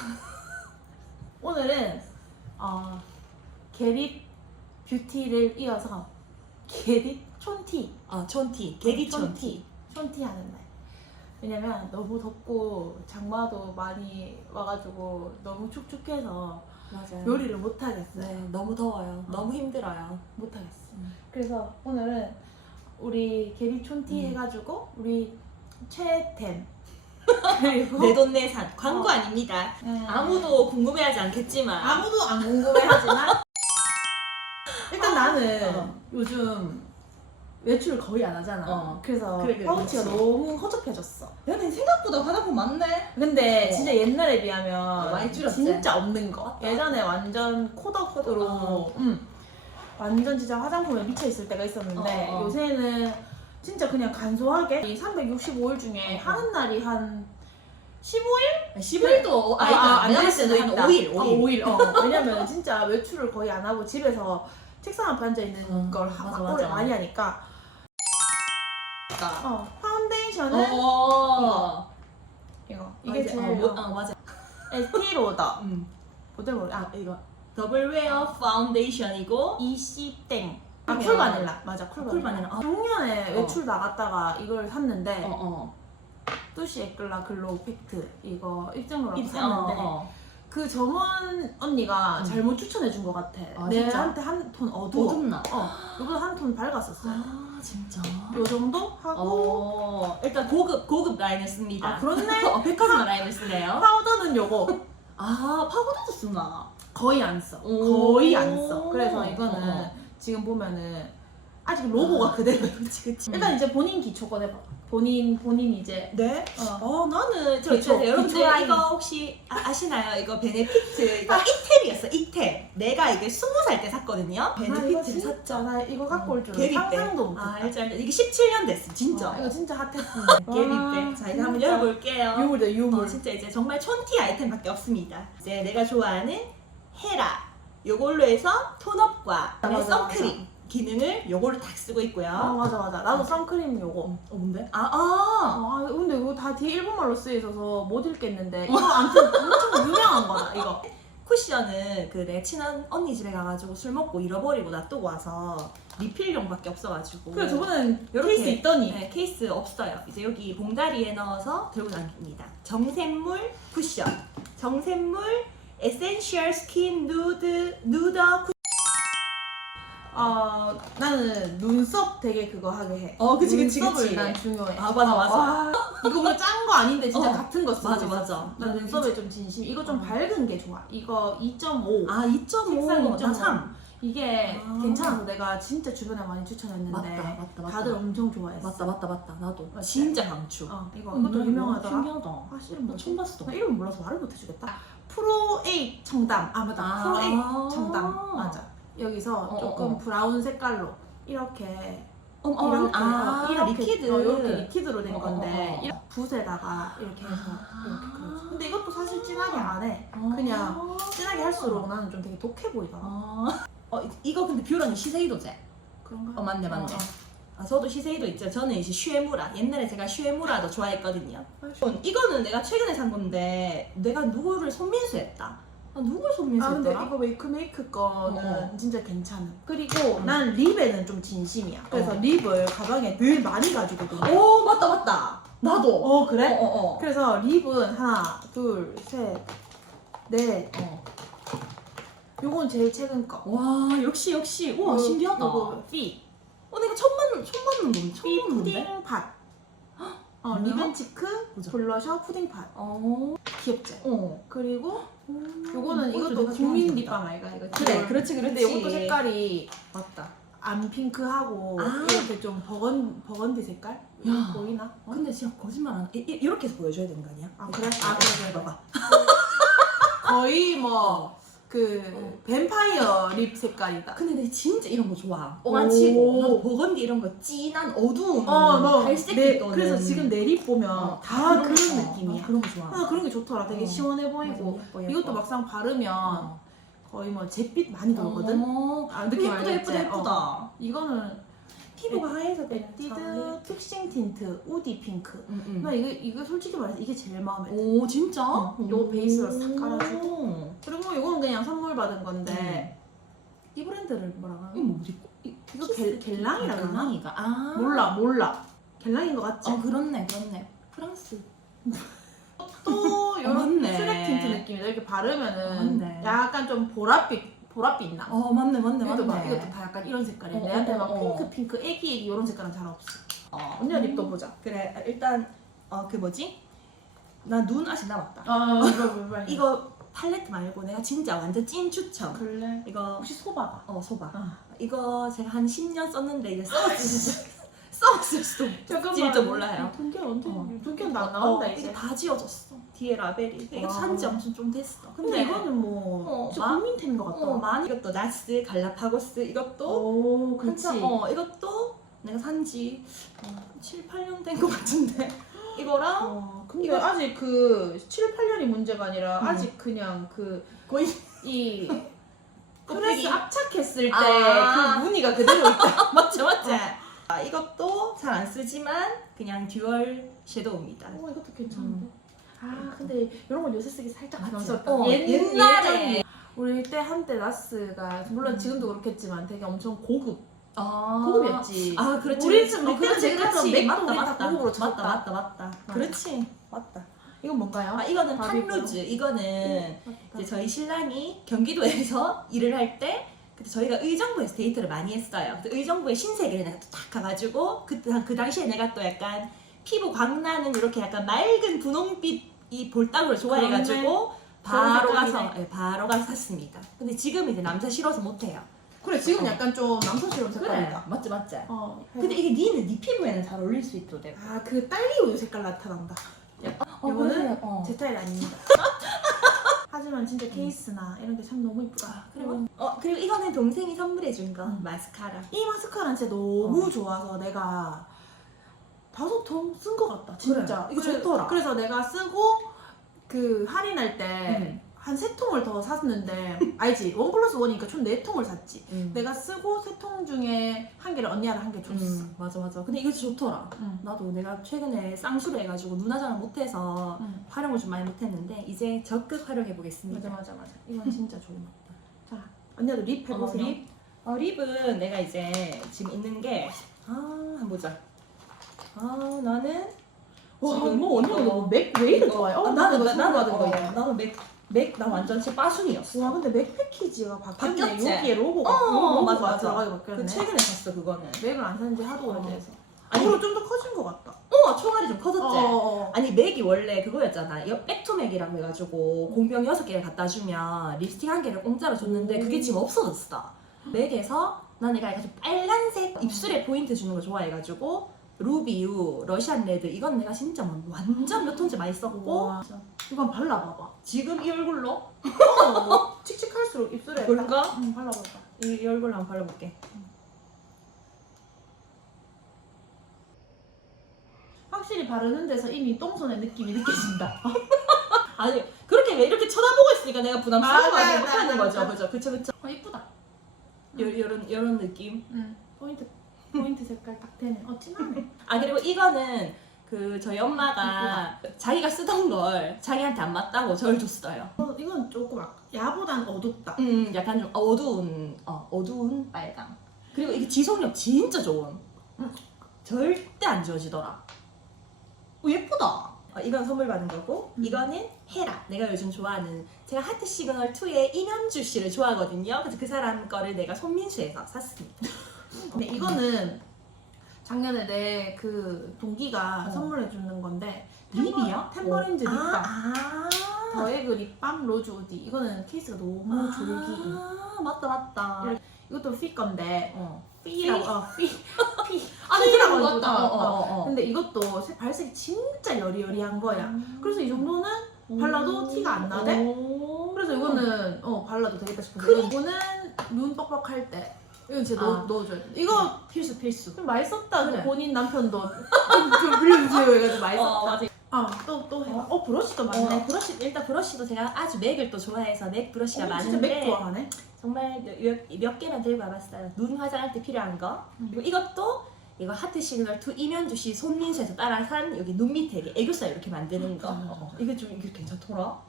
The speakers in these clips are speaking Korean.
오늘은 어, 게릿 뷰티를 이어서 게릿 촌티 아 촌티, 게리 촌티. 촌티 하는 날 왜냐면 너무 덥고 장마도 많이 와가지고 너무 축축해서 맞아요. 요리를 못 하겠어요 네, 너무 더워요. 어. 너무 힘들어요. 못 하겠어 음. 그래서 오늘은 우리 게릿 촌티 음. 해가지고 우리 최템 그리고 내 돈 내산 광고 어. 아닙니다. 음, 아무도 궁금해하지 않겠지만 아무도 안 궁금해하지만 일단 나는 어. 요즘 외출을 거의 안 하잖아. 어. 그래서 그래, 그래, 파우치가 그렇지. 너무 허접해졌어. 야, 근데 생각보다 화장품 많네. 근데 어. 진짜 옛날에 비하면 어, 많이 줄었지. 진짜 없는 거. 맞다. 예전에 완전 코덕으로 어. 음, 완전 진짜 화장품에 미쳐 있을 때가 있었는데 어, 어. 요새는 진짜 그냥 간소하게 이 365일 중에 어. 하는 날이 한 15일? 10일도 아. 아, 안 수도 때는 있다. 5일, 5일. 어, 5일. 어. 왜냐면 진짜 외출을 거의 안 하고 집에서 책상 앞에 앉아 있는 음, 걸 하- 맞아, 맞아. 많이 하니까 어, 파운데이션은 어. 이거 이게 이게 제일 어, 뭐, 어, 맞아. 에스티 로더 음. 모델 모델 아 아, 이거 더블 웨어 파운데이션이고 이시땡 아 그러면- 쿨바닐라 맞아 쿨 바닐라, 쿨 바닐라. 아. 작년에 어. 외출 나갔다가 이걸 샀는데 어, 어. 뚜시 에클라 글로우 팩트 이거 1등으로 입- 샀는데 어, 어. 그 점원 언니가 음. 잘못 추천해 준 것 같아 아, 진짜? 내한테 한 톤 어두워 어둡나? 어 이보다 한톤 밝았었어요 아, 진짜. 요 정도 하고 어, 일단 고급 고급 라인을 씁니다. 아 그렇네 어, 백화점 라인을 쓰네요. 파우더는 요거 아, 파우더도 쓰나? 거의 안 써. 오. 거의 안 써. 그래서 이거는 어, 어. 지금 보면은 아직 로고가 그대로. 그치, 그치. 일단 이제 본인 기초 꺼내봐. 본인 본인 이제 네? 어. 어, 나는 저, 기초, 저, 여러분들 기초 라인. 이거 혹시 아, 시나요 이거 베네피트 이거 이템이었어 이템. 내가 이게 스무 살 때 샀거든요. 아, 이거 베네피트를 진짜. 나 이거 갖고 올 줄은 개비 때. 상상도 못했다. 아, 알죠, 알죠. 이게 17년 됐어, 진짜. 어, 이거 진짜 핫했어. 개비 때. 자, 이제 한번 열어볼게요. 유물다 유물. 어, 진짜 이제 정말 촌티 아이템밖에 없습니다. 이제 내가 좋아하는 헤라 요걸로 해서 톤업과 맞아, 맞아. 선크림 기능을 요걸로 딱 쓰고 있고요. 아 맞아 맞아. 나도 선크림 요거. 어, 뭔데? 아, 아. 아 근데 이거 다 뒤에 일본말로 쓰여 있어서 못 읽겠는데 이거 아무튼 엄청 유명한 거다 이거. 쿠션은 그 내 친한 언니 집에 가가지고 술 먹고 잃어버리고 놔두고 와서 리필용밖에 없어가지고 그래 저번엔 요렇게. 케이스 있더니. 네, 케이스 없어요. 이제 여기 봉다리에 넣어서 들고 다닙니다. 정샘물 쿠션, 정샘물 에센셜 스킨 누드 누더 쿠. 어 나는 눈썹 되게 그거 하게 해. 어, 그치, 그치, 눈썹을 그치. 난 중요해. 아, 맞아, 맞아. 와, 이거 뭐 짠 거 아닌데 진짜 어, 같은 거 쓰고 맞아. 맞아. 난 눈썹에 좀 진심. 이거 좀 어. 밝은 게 좋아. 이거 2.5. 아, 2.5. 색상 나 2.5. 3. 이게 아. 괜찮아서 내가 진짜 주변에 많이 추천했는데 맞다, 맞다, 맞다. 다들 엄청 좋아했어. 맞다, 맞다, 맞다. 나도. 맞지? 진짜 강추. 어, 이거 음, 이것도 음, 유명하더라. 신기하다. 아, 이름 나 뭐지? 처음 봤어. 나 이름 몰라서 말을 못 해주겠다. 프로 에이 청담. 아 맞다. 아. 프로 에이 청담. 맞아. 여기서 어, 어, 조금 어. 브라운 색깔로 이렇게 어, 어, 이렇게 아, 어, 이렇게 리퀴드. 어, 이렇게 리퀴드로 된 어, 어, 건데 어, 어. 이렇게 붓에다가 이렇게 해서 아. 이렇게 그려줘. 근데 이것도 사실 진하게 안 해. 어. 그냥 진하게 할수록 나는 좀 되게 독해 보이더라. 어. 어, 이- 이거 근데 뷰러는 시세이도제. 그런가? 어, 맞네, 맞네. 어, 아, 저도 시세이도 있죠. 저는 이제 슈에무라. 옛날에 제가 슈에무라도 좋아했거든요. 어. 어, 이거는 내가 최근에 산 건데 내가 누구를 손민수했다. 아, 누굴 아 근데 손민수했더라? 이거 메이크 메이크 거는 어, 어. 진짜 괜찮아. 그리고 음. 난 립에는 좀 진심이야. 그래서 어. 립을 가방에 늘 많이 가지고 다녀. 오, 맞다, 맞다. 나도. 어 그래? 어, 어, 어. 그래서 립은 하나, 둘, 셋, 넷. 어. 요건 제일 최근 거. 와, 역시, 역시. 우와, 요- 신기하다. 요거 피. 어, 내가 처음 받는, 처음 받는 건 처음 피 받는데? 푸딩 팟. 어, 뭐야? 리벤치크 보자. 블러셔 푸딩 팟. 어. 귀엽지? 어. 그리고 요거는 이것도 국민 립밤 아이가 이거. 그래. 그렇지, 그렇지. 근데 이것도 색깔이 맞다. 안 핑크하고 아. 이렇게 좀 버건 버건디 색깔 야. 보이나? 어? 근데 진짜 거짓말 안 해. 이- 이- 이렇게 해서 보여줘야 되는 거 아니야? 아, 그래? 아, 아, 그래, 그래, 봐봐. 거의 뭐 그 어. 뱀파이어 립 색깔이다. 근데 내가 진짜 이런 거 좋아. 오. 뽀간치고 나도 버건디 이런 거 진한 어두운 어, 너 갈색 내, 또는 그래서 지금 내 립 보면 어, 다 그런, 거, 느낌이야. 나 그런 거 좋아. 아, 그런 게 좋더라. 되게 어. 시원해 보이고 맞아, 예뻐, 예뻐. 이것도 막상 바르면 어. 거의 뭐 잿빛 많이 돌거든. 어. 아, 느낌 예쁘다 알겠지? 예쁘다 예쁘다. 어. 이거는 피부가 하얘서 그냥 잘 에뛰드. 픽싱 틴트 우디 핑크. 음, 음. 나 이거 이거 솔직히 말해서 이게 제일 마음에 들어. 오 진짜? 응, 요거 베이스로 싹 깔아주고. 오. 그리고 이거는 그냥 선물 받은 건데 이 브랜드를 뭐라고 하나? 이거 뭐지? 이- 이거 겔 겔랑이라 그러나? 겔랑이가 아 몰라 몰라. 겔랑인 것 같지? 어 그렇네 그렇네 프랑스 또 이런 어, 맞네. 스낵 틴트 느낌이다. 이렇게 바르면은 맞네. 약간 좀 보랏빛 보랏빛 나. 어 맞네 맞네 이것도 봐, 맞네 이것도 다 약간 이런 색깔이야. 어, 내한테 어, 막 어. 핑크 핑크 애기 애기 이런 색깔은 잘 없어. 어. 언니가 립도 보자. 그래 일단 어 그 뭐지? 나 눈 아직 남았다 아 이거 이거 이거 팔레트 말고 내가 진짜 완전 찐 추천 그래. 이거 혹시 소바가? 어 소바 아. 이거 제가 한 10년 썼는데 이제 썩었 을 썩었을 수도 있을지도 몰라요 동계 언제? 어. 안 어, 나온다 이게 이제. 다 지워졌어 뒤에 라벨이 이거 와. 산지 엄청 좀 됐어 근데 이거는 뭐 어, 진짜 마- 국민템인 것 같다. 어 많이 이것도 나스 갈라파고스 이것도 오, 그렇지. 한참 어 이것도 내가 산지 어, 7, 8년 된 것 같은데 이거랑 어, 근데 이거- 아직 그 7, 8년이 문제가 아니라 음. 아직 그냥 그 거의 이 껍데기. 프레스 압착했을 때 그 아. 무늬가 그대로 있다. 맞죠 맞죠 아, 이것도 잘 안 쓰지만 그냥 듀얼 섀도우입니다 어, 이것도 괜찮은데. 아, 근데 이런 건 요새 쓰기 살짝 맞지? 부담스럽다. 어, 옛-. 예전에 우리 때 한때 나스가 물론 음. 지금도 그렇겠지만 되게 엄청 고급 아 고급이었지. 아 그렇지 우리. 우리 어, 그렇지 때는 그렇지 맥도 맞다 우리 다 맞다 고급으로 맞다 쳤다. 맞다 맞다. 그렇지 맞다 이건 뭔가요? 아 이거는? 팥루즈 이거는 맞다. 이제 저희 신랑이 경기도에서 일을 할 때 그때 저희가 의정부에서 데이트를 많이 했어요. 의정부의 신세계를 내가 또 딱 가가지고 그때 그 당시에 내가 또 약간 피부 광나는 이렇게 약간 맑은 분홍빛 이 볼따구를 좋아해가지고 바로 가서 색깔이네. 예, 바로 가서 샀습니다. 근데 지금 이제 남자 싫어서 못해요. 그래 지금 어. 약간 좀 남성스러운 색깔이다. 맞지 맞지. 어. 근데 이게 니는 네 피부에는 잘 어울릴 수 있도록. 아그 딸기 우유 색깔 나타난다. 어, 이거는 그래, 어. 제 스타일 아닙니다. 하지만 진짜 케이스나 이런 게 참 너무 이쁘다. 그리고 어 그리고 이거는 동생이 선물해 준 거 음. 마스카라. 이 마스카라는 진짜 너무 좋아서 내가 다섯 통 쓴 것 같다. 진짜. 그래, 이거 그래- 좋더라. 그래서 내가 쓰고 그 할인할 때 음. 한 세 통을 더 샀는데 알지? 원 플러스 원이니까 총 네 통을 샀지. 음. 내가 쓰고 세 통 중에 한 개를 언니한테 한 개 줬어. 음, 맞아 맞아. 근데 이거 좋더라. 응. 나도 내가 최근에 쌍수를 해가지고 눈 화장을 못해서 응. 활용을 좀 많이 못했는데 이제 적극 활용해 보겠습니다. 맞아 맞아 맞아. 이건 진짜 좋은 것 같다. 자 언니도 립 해보세요. 어, 립, 어, 립은 내가 이제 지금 있는 게 아, 한번 보자. 아, 나는 와, 지금 뭐 언니가 너맥왜 이렇게 이거- 좋아해? 어, 아, 나는 나는 거 나는 거야. 나는 맥, 맥, 나 완전 제 빠순이었어. 와 근데 맥 패키지가 바뀌었네. 바뀌었지? 여기에 로고가 어, 로고가 맞아, 맞아. 들어가게 바뀌었네. 그 최근에 샀어 그거는. 맥을 안 산지 하도 어. 오래돼서. 아니, 앞으로 좀더 커진 것 같다. 어, 총알이 좀 커졌지. 어. 아니 맥이 원래 그거였잖아. 여- 백투맥이라고 해가지고 공병 여섯 개를 갖다 주면 립스틱 한 개를 공짜로 줬는데 오. 그게 지금 없어졌어. 맥에서 난 내가 약간 좀 빨간색 입술에 포인트 주는 거 좋아해가지고 루비유, 러시안 레드 이건 내가 진짜 뭐 완전 몇 톤째 많이 썼고 와, 이거 한번 발라봐봐. 지금 이 얼굴로 어, 뭐 칙칙할수록 입술에 그런가? 딱, 응, 발라봐봐. 이, 이 얼굴로 한번 발라볼게. 확실히 바르는 데서 이미 똥손의 느낌이 느껴진다. 아니 그렇게 왜 이렇게 쳐다보고 있으니까 내가 부담스러워 맞아, 하는 맞아, 거죠, 맞아. 그죠, 그쵸, 그쵸. 어 이쁘다. 요, 요런 요런 느낌. 응. 포인트 포인트 색깔 딱 되네. 어 진하네. 아 그리고 이거는 그 저희 엄마가 자기가 쓰던 걸 자기한테 안 맞다고 저를 줬어요. 어, 이건 조금 아- 야보단 어둡다. 음 약간 좀 어두운 어 어두운 빨강. 그리고 이게 지속력 진짜 좋은. 음. 절대 안 지워지더라. 어, 예쁘다. 어, 이건 선물 받은 거고 음. 이거는 헤라. 내가 요즘 좋아하는 제가 하트 시그널 2의 이면주 씨를 좋아하거든요. 그래서 그 사람 거를 내가 손민수에서 샀습니다. 근데 이거는 작년에 내 그 동기가 어. 선물해 주는 건데 립이야? 템버린즈 어. 립밤. 아, 아. 더의 그 립밤 로즈 우디. 이거는 케이스가 너무 졸기. 아 맞다 맞다. 이렇게 이것도 피 건데 어. 피라고 어, 피. 피. 아, 네, 피라고 들어본 것 해주다. 같다. 어, 어, 어. 근데 이것도 색- 발색이 진짜 여리여리한 거야. 그래서 이 정도는 음. 발라도 티가 안 나대? 오. 그래서 이거는 어 발라도 되겠다 싶어서? 이거는 눈 뻑뻑할 때 이건 진짜 아. 넣어, 넣어줘야 돼. 이거 필수 필수. 좀 많이 썼다. 그 그래. 본인 남편도 좀, 좀 빌려주세요 해가지고 많이 어, 썼다. 맞아. 아또 또 해봐. 어 브러쉬도 어, 많네. 브러쉬 일단 브러쉬도 제가 아주 맥을 또 좋아해서 맥 브러쉬가 어, 진짜 많은데 맥 좋아하네. 정말 몇, 몇 개만 들고 와봤어요. 눈 화장할 때 필요한 거. 음. 그리고 이것도 이거 하트 시그널 2 이면주 씨 손민수에서 따라산 여기 눈 밑에 이게 애교살 이렇게 만드는 거. 음. 어, 이게 좀 이게 괜찮더라.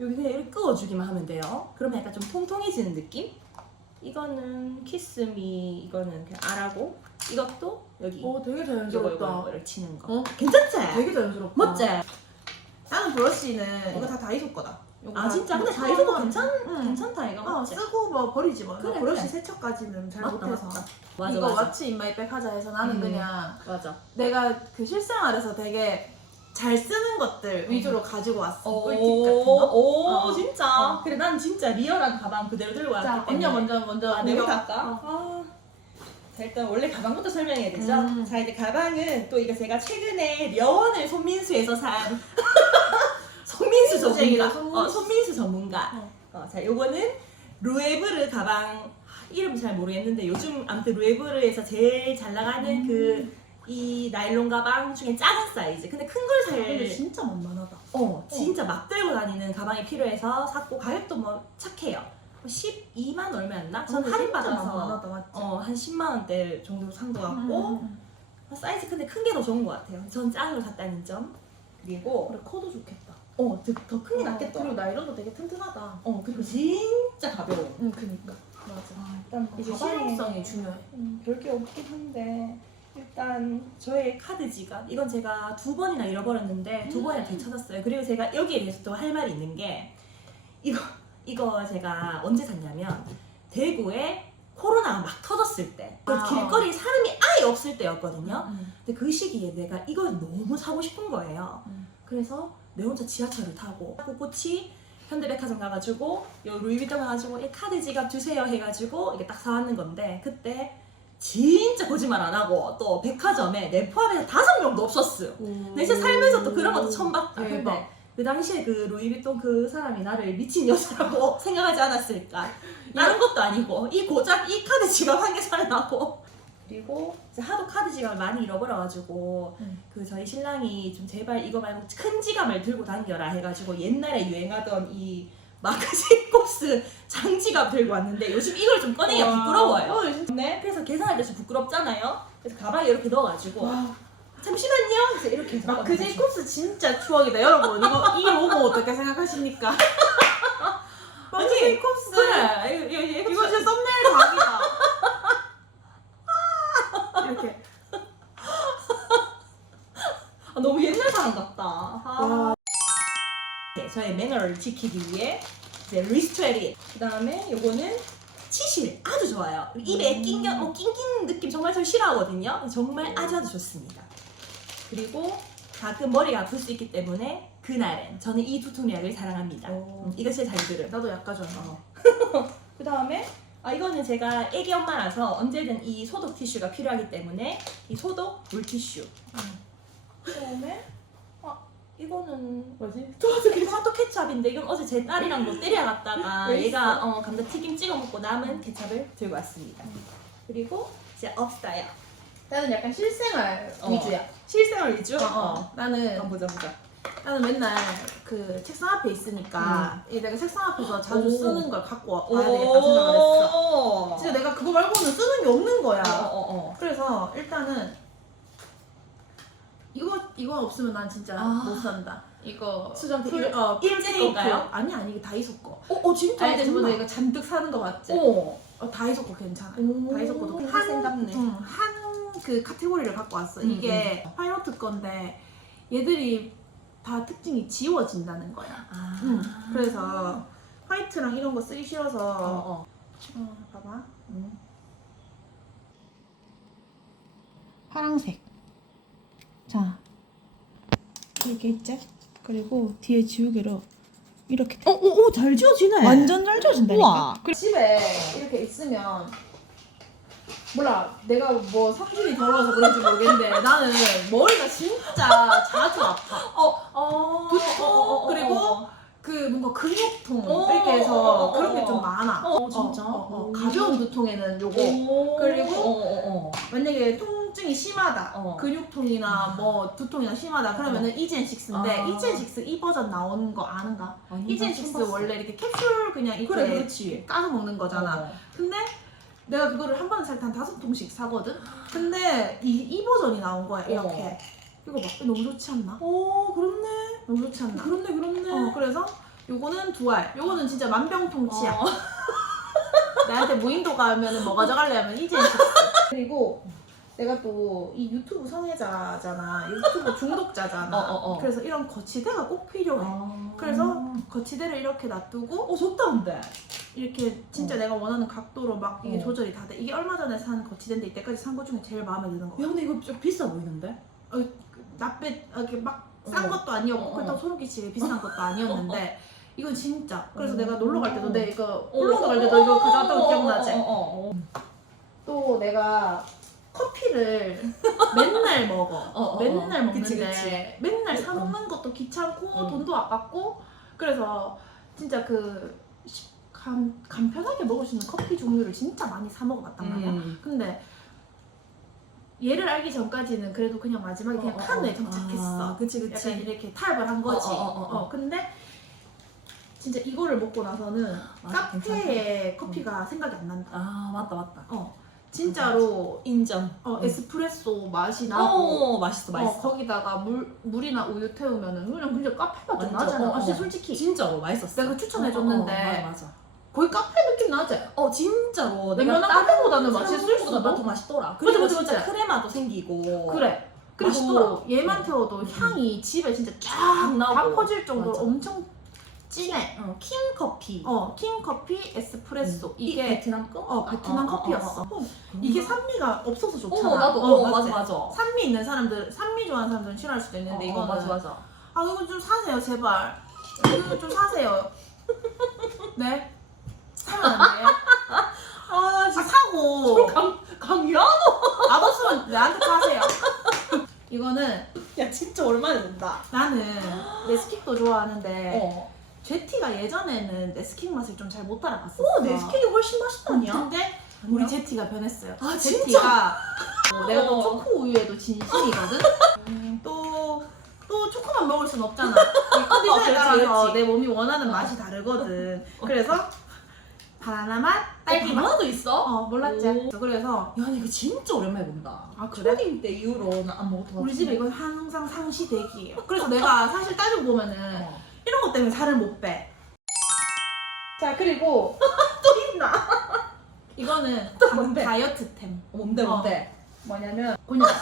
여기 그냥 이렇게 끄어주기만 하면 돼요. 그러면 약간 좀 통통해지는 느낌? 이거는 키스미 이거는 그냥 아라고 이것도 여기 오 되게 이거 이거 자연스럽다. 이거 이렇게 치는 거. 어? 괜찮지? 되게 자연스럽다. 멋지? 나는 브러쉬는 어. 이거 다 다이소 거다. 아다 진짜? 근데 뭐 다이소도 천 원. 괜찮 응. 괜찮다 이거 어, 맞지? 쓰고 뭐 버리지 뭐. 그래, 브러쉬 그래. 세척까지는 잘 맞다 못해서. 맞다. 맞아 이거 맞아. 왓츠 인마이 백 하자 해서 나는 음. 그냥 맞아. 내가 그 실생활에서 되게 잘 쓰는 것들 위주로 가지고 왔어. 오, 꿀팁 같은 거. 오 어. 진짜. 어. 그래 난 진짜 리얼한 가방 그대로 들고 왔기 자, 때문에. 언니 먼저 먼저 아, 공격. 할까? 어. 아. 자, 일단 원래 가방부터 설명해야 되죠? 음. 자, 이제 가방은 또 이거 제가 최근에 려원을 손민수에서 산 손민수 전문가. 어, 손민수 전문가. 어. 어, 자, 요거는 루에브르 가방 아, 이름 잘 모르겠는데 요즘 아무튼 루에브르에서 제일 잘 나가는 음. 그 이 나일론 가방 중에 작은 사이즈. 근데 큰걸 잘. 근데 진짜 만만하다. 어, 진짜 막 들고 다니는 가방이 필요해서 샀고 가격도 뭐 착해요. 12만 얼마 안 나? 전 할인 받아서 만만하다 맞지? 어, 한 10만 원대 정도 산 것 같고 음. 어, 사이즈 근데 큰 게 더 좋은 것 같아요. 전 작은 걸 샀다는 점. 그리고 그래 커도 좋겠다. 어, 더 큰 게 어, 낫겠다. 그리고 나이론도 되게 튼튼하다. 어, 그리고 진짜 가벼워. 응, 그니까. 맞아. 아, 일단 이게 가방에- 실용성이 중요해. 음, 별게 없긴 한데 일단 저의 카드 지갑 이건 제가 두 번이나 잃어버렸는데 두 번이나 되찾았어요. 그리고 제가 여기에 대해서 또 할 말이 있는 게 이거 이거 제가 언제 샀냐면 대구에 코로나가 막 터졌을 때, 그 아, 길거리에 사람이 아예 없을 때였거든요. 음. 근데 그 시기에 내가 이걸 너무 사고 싶은 거예요. 음. 그래서 내 혼자 지하철을 타고 꿋꿋이 현대백화점 가가지고 요 루이비통 가가지고 이 카드 지갑 주세요 해가지고 이게 딱 사왔는 건데 그때 진짜 거짓말 안 하고 또 백화점에 내 포함해서 다섯 명도 없었어. 내 진짜 살면서 또 그런 것도 처음 봤다. 근데 대박. 그 당시에 그 루이비통 그 사람이 나를 미친 여자라고 생각하지 않았을까. 다른 것도 아니고 이 고작 이 카드 지갑 한 개 살라고. 그리고 이제 하도 카드 지갑을 많이 잃어버려가지고 음. 그 저희 신랑이 좀 제발 이거 말고 큰 지갑을 들고 다녀라 해가지고 옛날에 유행하던 이 마크 제이콥스 장지갑 들고 왔는데 요즘 이걸 좀 꺼내기가 와. 부끄러워요. 어. 네, 그래서 계산할 때 좀 부끄럽잖아요. 그래서 가방에 이렇게 넣어가지고 와. 잠시만요. 그래서 이렇게 해서 마크 제이콥스 진짜 추억이다 여러분 이거 이 로고 어떻게 생각하십니까? 마크 아니, 제이콥스 그래. 이거, 이거, 이거, 이거 진짜 썸네일 각이다 이렇게 아, 너무 옛날 사람 같다. 아. 와 네, 저의 매너를 지키기 위해 이제 리스트레리 그 다음에 요거는 치실. 아주 좋아요. 입에 음. 낑겨, 어, 낑기는 느낌 정말 저 싫어하거든요. 정말 아주 아주 좋습니다. 그리고 가끔 머리가 아플 수 있기 때문에 그날은 저는 이 두통약을 사랑합니다. 오. 음, 진짜 잘 들음 나도 약간 좀 어. 그 다음에 아 이거는 제가 애기 엄마라서 언제든 이 소독 티슈가 필요하기 때문에 이 소독 물티슈. 음. 그 다음에 아 이거는 뭐지? 토마토 케찹. 토마토 케찹인데 이건 어제 제 딸이랑 롯데리아 갔다가 왜 얘가 있어? 어, 감자튀김 찍어 먹고 남은 케찹을 들고 왔습니다. 그리고 이제 업스타일. 나는 약간 실생활 어. 위주야 실생활 위주. 어, 어. 나는 한번 보자 보자. 나는 맨날 그 책상 앞에 있으니까 이 내가 책상 앞에서 자주 오. 쓰는 걸 갖고 와- 와야 되겠다 생각을 했어 진짜 내가 그거 말고는 쓰는 게 없는 거야 어, 어, 어. 그래서 일단은 이거 이거 없으면 난 진짜 아. 못 산다. 이거 수정테 풀- 어 일제 풀테이프. 건가요? 아니 아니 이게 다이소 거. 어, 어 진짜? 아니? 저번에 이거 잔뜩 사는 거 맞지? 어. 어, 다이소 거 괜찮아. 오. 다이소 거도 생각네. 한그 카테고리를 갖고 왔어. 음, 이게 파이로트 건데 얘들이 다 특징이 지워진다는 거야. 아. 음, 그래서 화이트랑 이런 거 쓰기 싫어서 어, 어. 어, 봐봐. 음. 파랑색. 자, 이렇게 있지? 그리고 뒤에 지우개로 이렇게 어, 오, 오, 잘 지워지네. 완전 잘 지워진다니까. 우와. 집에 이렇게 있으면 몰라 내가 뭐 성질이 더러워서 그런지 모르겠는데 나는 머리가 진짜 자주 아파. 어, 어. 두통, 어, 어, 어, 그리고 어. 그 뭔가 근육통 어, 이렇게 해서 어, 어, 어, 그런 게 어. 좀 많아. 어, 진짜? 어, 어, 어. 오. 가벼운 두통에는 요거. 오. 그리고 어, 어, 어. 만약에 통 증이 심하다, 어. 근육통이나 뭐 두통이나 심하다 그러면은 이젠식스인데 아. 이젠식스 이 버전 나오는 거 아는가? 나 이젠식스. 원래 이렇게 캡슐 그냥 이렇게 그래, 그렇지. 까서 먹는 거잖아. 어. 근데 내가 그거를 한 번에 살때 한 다섯 통씩 사거든. 근데 이, 이 버전이 나온 거야 이렇게. 이거 봐 너무 좋지 않나? 오 그렇네. 너무 좋지 않나? 그렇네 그렇네. 어 그래서 요거는 두 알. 요거는 진짜 만병통치야. 어. 나한테 무인도 가면은 뭐 가져갈래 하면 이제 식스. 그리고 내가 또 이 유튜브 성애자잖아. 유튜브 중독자잖아. 어, 어, 어. 그래서 이런 거치대가 꼭 필요해. 그래서 거치대를 이렇게 놔두고 어 좋다 근데. 이렇게 진짜 어. 내가 원하는 각도로 막 이게 어. 조절이 다 돼. 이게 얼마 전에 산 거치대인데 이때까지 산 것 중에 제일 마음에 드는 거. 야 근데 이거 좀 비싸 보이는데? 나빼 이렇게 막 싼 어. 것도 아니었고 어, 어. 그렇다고 소름 끼치게 비싼 것도 아니었는데 이건 진짜. 그래서 어. 내가 놀러 갈 때도 내 이거 어, 홀로도 갈 어, 때도 어, 이거 어, 가져왔던 거 어, 기억나지? 어, 어, 어. 또 내가 커피를 맨날 먹어. 어, 어, 맨날 어. 먹는데 그치, 그치. 맨날 사 먹는 것도 귀찮고 어. 돈도 아깝고 그래서 진짜 그 시- 간, 간편하게 먹을 수 있는 커피 종류를 진짜 많이 사 먹어봤단 말이야. 음. 근데 얘를 알기 전까지는 그래도 그냥 마지막에 그냥 어, 어, 칸에 어. 정착했어. 아, 그치 그치. 약간 이렇게 타협을 한 거지. 어, 어, 어, 어. 어, 근데 진짜 이거를 먹고 나서는 맞아, 카페에 커피가 생각이 안 난다. 아 맞다 맞다. 어, 진짜로 인정. 어, 음. 에스프레소 맛이 나고 어 맛있어 어, 맛있어. 거기다가 물, 물이나 우유 태우면은 그냥 진짜 카페 맛좀 완전, 나잖아. 어, 아, 진짜 어. 솔직히 진짜로 맛있었어. 내가 추천해줬는데 어, 어, 어, 맞아 맞아. 거의 카페 느낌 나지? 어 진짜로 냉면한 카페보다는 맛있을 수도. 더 맛있더라. 그리고 맞아, 진짜 맞아. 크레마도 생기고. 그래. 그리고 맛있더라. 얘만 태워도 음. 향이 집에 진짜 쫙 나오고. 다 퍼질 정도로 맞아. 엄청 진해. 어, 킹 커피. 어, 킹 커피 에스프레소. 음. 이 이게 베트남 거? 어, 베트남 어, 어, 커피였어. 어, 어. 이게 산미가 없어서 좋잖아. 어 나도 어, 어, 맞아? 맞아. 산미 있는 사람들, 산미 좋아하는 사람들은 싫어할 수도 있는데 어, 이거는 어, 맞아 맞아. 아 이거 좀 사세요 제발. 이거 좀 사세요. 네? 사면 안 돼요? 아아 사고 강 강연? 맛없으면 나한테 파세요. 이거는 야 진짜 오랜만에 본다. 나는 네스킥도 좋아하는데 어. 제티가 예전에는 네스킥 맛을 좀 잘 못 따라갔었어. 어, 내 스킨이 훨씬 맛있다냐? 근데 우리 제티가 변했어요. 아, 제티가 어, 내가 또 어. 초코 우유에도 진심이거든. 또또 초코만 먹을 순 없잖아. 이 컨디션에 어, 그렇지, 따라서 그렇지. 내 몸이 원하는 어. 맛이 다르거든. 그래서 바나나 맛, 딸기 맛. 바나나도 있어? 어 몰랐지. 오. 그래서 야, 나 이거 진짜 오랜만에 본다. 아 그래? 초딩 때 이후로 나안 먹었던 것 우리 집에 같은데. 이건 항상 상시 대기예요. 그래서 내가 사실 따지고 보면은 어. 때문에 살을 못 빼. 자 그리고 또 있나? 이거는 또 뭔데? 다이어트템. 뭔데 어. 뭔데? 뭐냐면 곤약.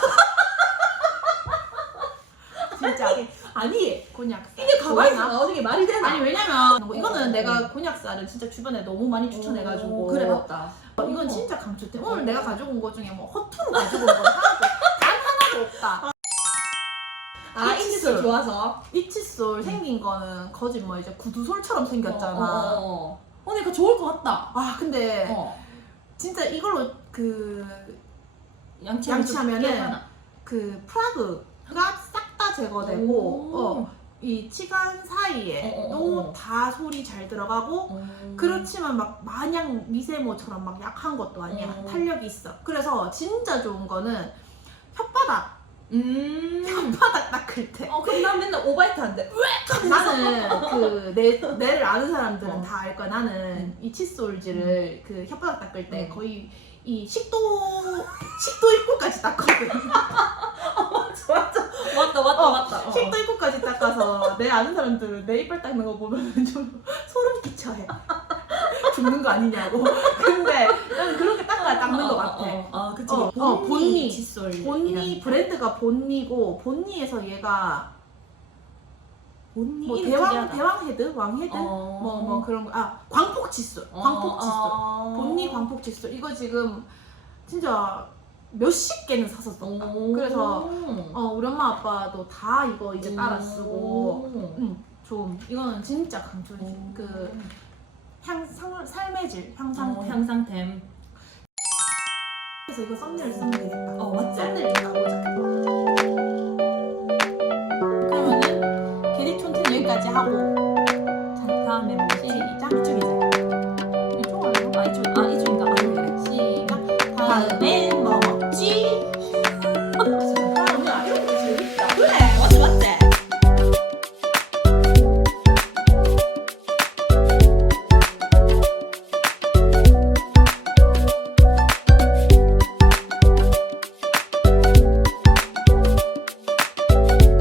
진짜 아니 곤약. 이게 보이나? 나오는 게 말이 되나? 아니 왜냐면 이거는 어. 내가 곤약살을 진짜 주변에 너무 많이 추천해가지고 오, 그래 맞다. 어, 이건 진짜 강추템. 오늘 어. 내가 가지고 온 것 중에 뭐 허투루 가지고 온 건 하나도 단 하나도 없다. 아 인지도 좋아서. 이치솔 생긴 거는 거짓 뭐 이제 구두솔처럼 생겼잖아. 어, 어, 어. 어, 그러니까 좋을 것 같다. 아 근데 어. 진짜 이걸로 그, 양치 양치하면은 그 프라그가 싹 다 제거되고 어, 이 치간 사이에도 어, 어, 어. 다 솔이 잘 들어가고 그렇지만 막 마냥 미세모처럼 막 약한 것도 아니야 음. 탄력이 있어 그래서 진짜 좋은 거는 혓바닥 음. 혓바닥 닦을 때 어 그럼 난 맨날 오바이트 한대. 나는 그 내 내를 아는 사람들은 어. 다 알 거야. 나는 이 칫솔질을 그 혓바닥 닦을 때 음. 거의 이 식도 식도 입구까지 닦거든. 맞아 맞아. 맞다 맞다 어, 맞다. 어. 식도 입구까지 닦아서 내 아는 사람들은 내 이빨 닦는 거 보면 좀 소름 끼쳐해. 죽는 거 아니냐고. 근데 나는 그렇게 닦아야 닦는 것 같아. 어, 어, 어, 그치. 어, 어, 본니. 칫솔. 본니 브랜드가 본니고 본니에서 얘가 본니 뭐 대왕. 대왕 헤드, 왕 헤드, 어. 뭐 뭐 그런 거. 아 광폭 칫솔, 어, 광폭 칫솔. 어. 본니 광폭 칫솔 이거 지금 진짜 몇십 개는. 오. 그래서 어 우리 엄마 아빠도 다 이거 이제 따라 쓰고 오. 응, 좀 이거는 진짜 강추. 오. 그 향상 삶의 질 향상 어, 향상템. 그래서 이거 썸네일 음. 쓰면 되겠다. 어 맞지? 썸네일 나오자. 그러면은 게리촌트는 여기까지 하고 자 다음에 뭐지? 시작. 이쪽이지. 이쪽 아니야? 아 이쪽 아 이쪽인가? 아 그래. 시작. 다음에.